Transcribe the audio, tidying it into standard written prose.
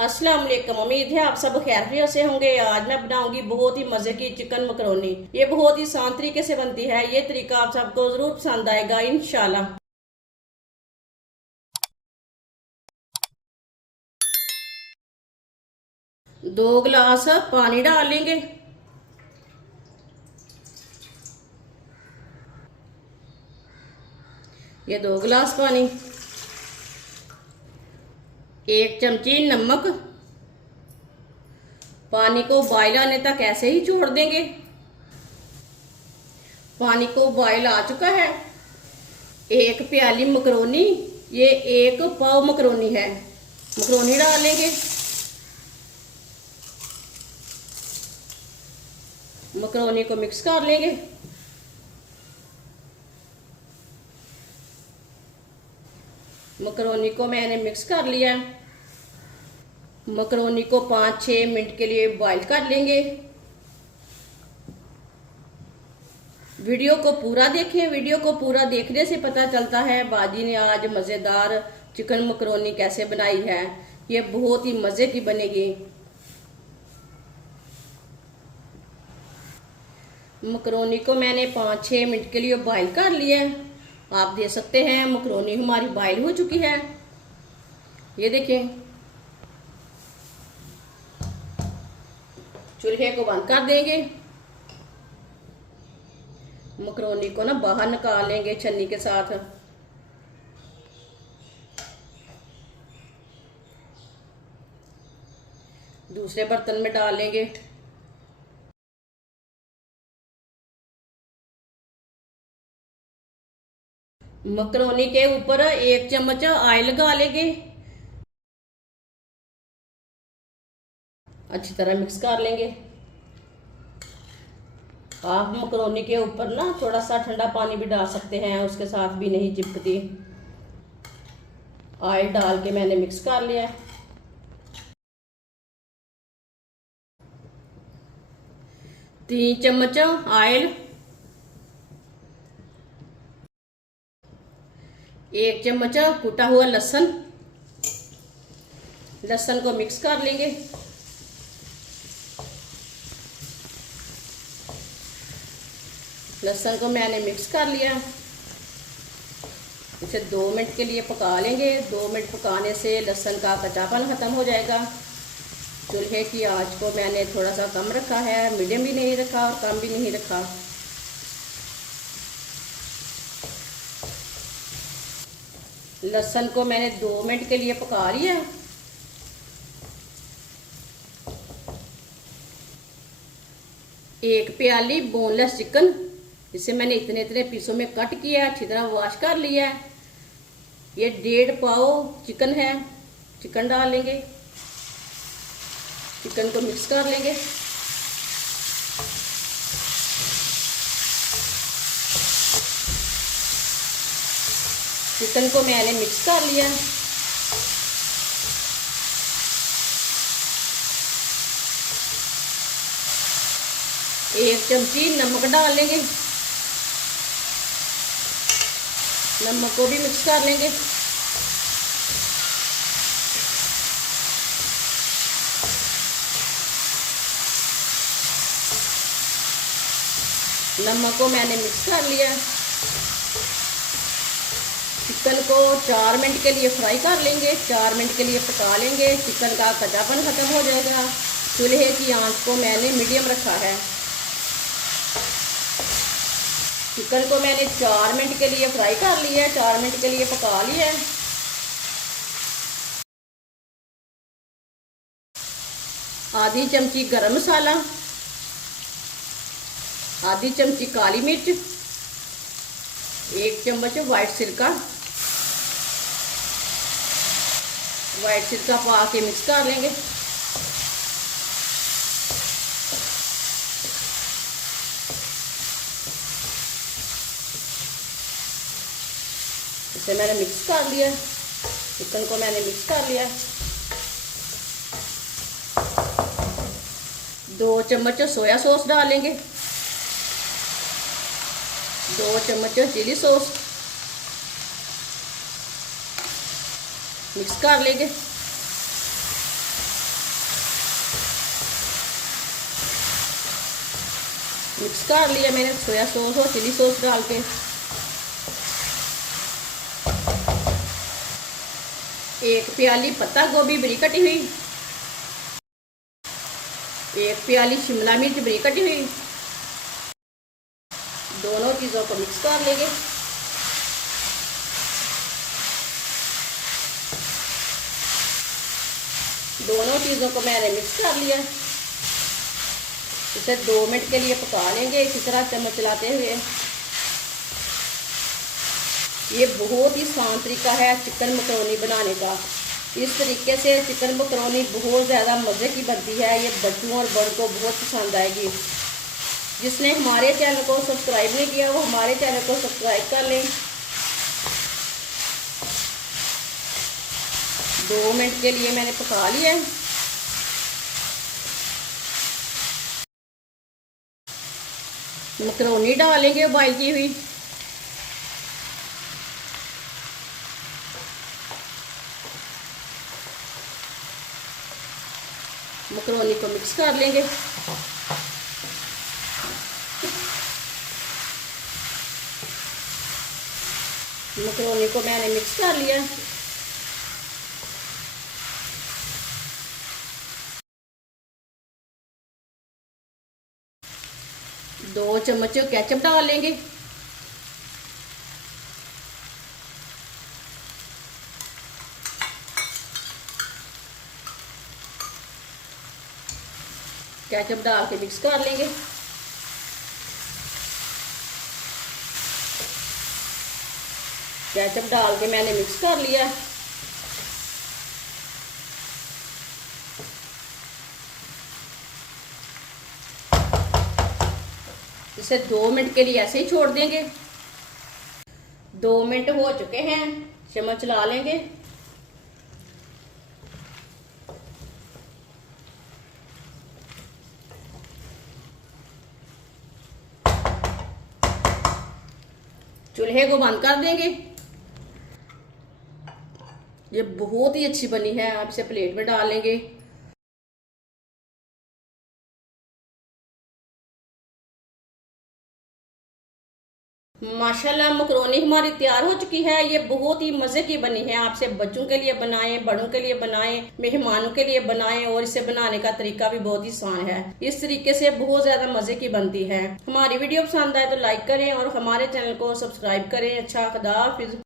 अस्सलाम वालेकुम। उम्मीद है आप सब खैरियत से होंगे। आज मैं बनाऊंगी बहुत ही मजे की चिकन मकरोनी। ये बहुत ही आसान तरीके से बनती है। ये तरीका आप सबको जरूर पसंद आएगा इंशाल्लाह। 2 गिलास पानी डालेंगे। ये 2 गिलास पानी। 1 चमची नमक। पानी को बॉयल आने तक ऐसे ही छोड़ देंगे। पानी को बॉयल आ चुका है। 1 प्याली मकरोनी, ये 1 पाव मकरोनी है। मकरोनी डालेंगे। मकरोनी को मिक्स कर लेंगे। मकरोनी को मैंने मिक्स कर लिया। मकरोनी को 5-6 मिनट के लिए बॉईल कर लेंगे। वीडियो को पूरा देखें। वीडियो को पूरा देखने से पता चलता है बाजी ने आज मज़ेदार चिकन मकरोनी कैसे बनाई है। ये बहुत ही मज़े की बनेगी। मकरोनी को मैंने 5-6 मिनट के लिए बॉईल कर लिया। आप देख सकते हैं मकरोनी हमारी बॉईल हो चुकी है। ये देखें। चूल्हे को बंद कर देंगे। मकरोनी को ना बाहर निकाल लेंगे छन्नी के साथ। दूसरे बर्तन में डाल लेंगे। मकरोनी के ऊपर 1 चम्मच ऑयल लगा लेंगे। अच्छी तरह मिक्स कर लेंगे। आप मकरोनी के ऊपर ना थोड़ा सा ठंडा पानी भी डाल सकते हैं, उसके साथ भी नहीं चिपकती। ऑयल डाल के मैंने मिक्स कर लिया है। 3 चम्मच ऑयल, 1 चम्मच कूटा हुआ लहसुन। लहसुन को मिक्स कर लेंगे। लहसुन को मैंने मिक्स कर लिया। इसे 2 मिनट के लिए पका लेंगे। 2 मिनट पकाने से लहसुन का कच्चापन ख़त्म हो जाएगा। चूल्हे की आंच को मैंने थोड़ा सा कम रखा है, मीडियम भी नहीं रखा और कम भी नहीं रखा। लहसुन को मैंने 2 मिनट के लिए पका लिया। एक प्याली बोनलेस चिकन, इसे मैंने इतने इतने पीसों में कट किया है, अच्छी तरह वॉश कर लिया है। ये 1.5 पाव चिकन है। चिकन डाल लेंगे। चिकन को मिक्स कर लेंगे। चिकन को मैंने मिक्स कर लिया। एक चमची नमक डाल लेंगे। नमक को भी मिक्स कर लेंगे। नमक को मैंने मिक्स कर लिया। चिकन को 4 मिनट के लिए फ्राई कर लेंगे। 4 मिनट के लिए पका लेंगे। चिकन का कच्चापन खत्म हो जाएगा। चूल्हे की आंच को मैंने मीडियम रखा है। चिकन को मैंने 4 मिनट के लिए फ्राई कर लिया है। 4 मिनट के लिए पका लिया है। आधी चमची गरम मसाला, आधी चमची काली मिर्च, 1 चम्मच वाइट सिरका। वाइट सिरका पा के मिक्स कर लेंगे। इसे मैंने मिक्स कर लिया। चिकन को मैंने मिक्स कर लिया। 2 चम्मच सोया सॉस डालेंगे। 2 चम्मच चिली सॉस। मिक्स कर लेंगे। मिक्स कर लिया मैंने सोया सॉस और चिली सॉस डाल के। एक प्याली पत्ता गोभी बरीक कटी हुई, एक प्याली शिमला मिर्च बरीक कटी हुई। दोनों चीज़ों को मिक्स कर लेंगे। दोनों चीज़ों को मैंने मिक्स कर लिया। इसे 2 मिनट के लिए पका लेंगे इसी तरह चम्मच चलाते हुए। ये बहुत ही आसान तरीका है चिकन मकरोनी बनाने का। इस तरीके से चिकन मकरोनी बहुत ज़्यादा मज़े की बनती है। ये बच्चों और बड़ों को बहुत पसंद आएगी। जिसने हमारे चैनल को सब्सक्राइब नहीं किया वो हमारे चैनल को सब्सक्राइब कर लें। 2 मिनट के लिए मैंने पका लिया। मकरोनी डालेंगे बॉईल की हुई। मकरोनी को मिक्स कर लेंगे। मकरोनी को मैंने मिक्स कर लिया। दो चम्मच केचप डाल लेंगे। केचप डाल के मिक्स कर लेंगे। केचप डाल के मैंने मिक्स कर लिया। इसे 2 मिनट के लिए ऐसे ही छोड़ देंगे। 2 मिनट हो चुके हैं, चम्मच चला लेंगे। चूल्हे को बंद कर देंगे। ये बहुत ही अच्छी बनी है। आप इसे प्लेट में डाल लेंगे। माशाल्लाह मकरोनी हमारी तैयार हो चुकी है। ये बहुत ही मज़े की बनी है। आपसे बच्चों के लिए बनाएं, बड़ों के लिए बनाएं, मेहमानों के लिए बनाएं और इसे बनाने का तरीका भी बहुत ही आसान है। इस तरीके से बहुत ज़्यादा मज़े की बनती है। हमारी वीडियो पसंद आए तो लाइक करें और हमारे चैनल को सब्सक्राइब करें। अच्छा, खुदा हाफिज।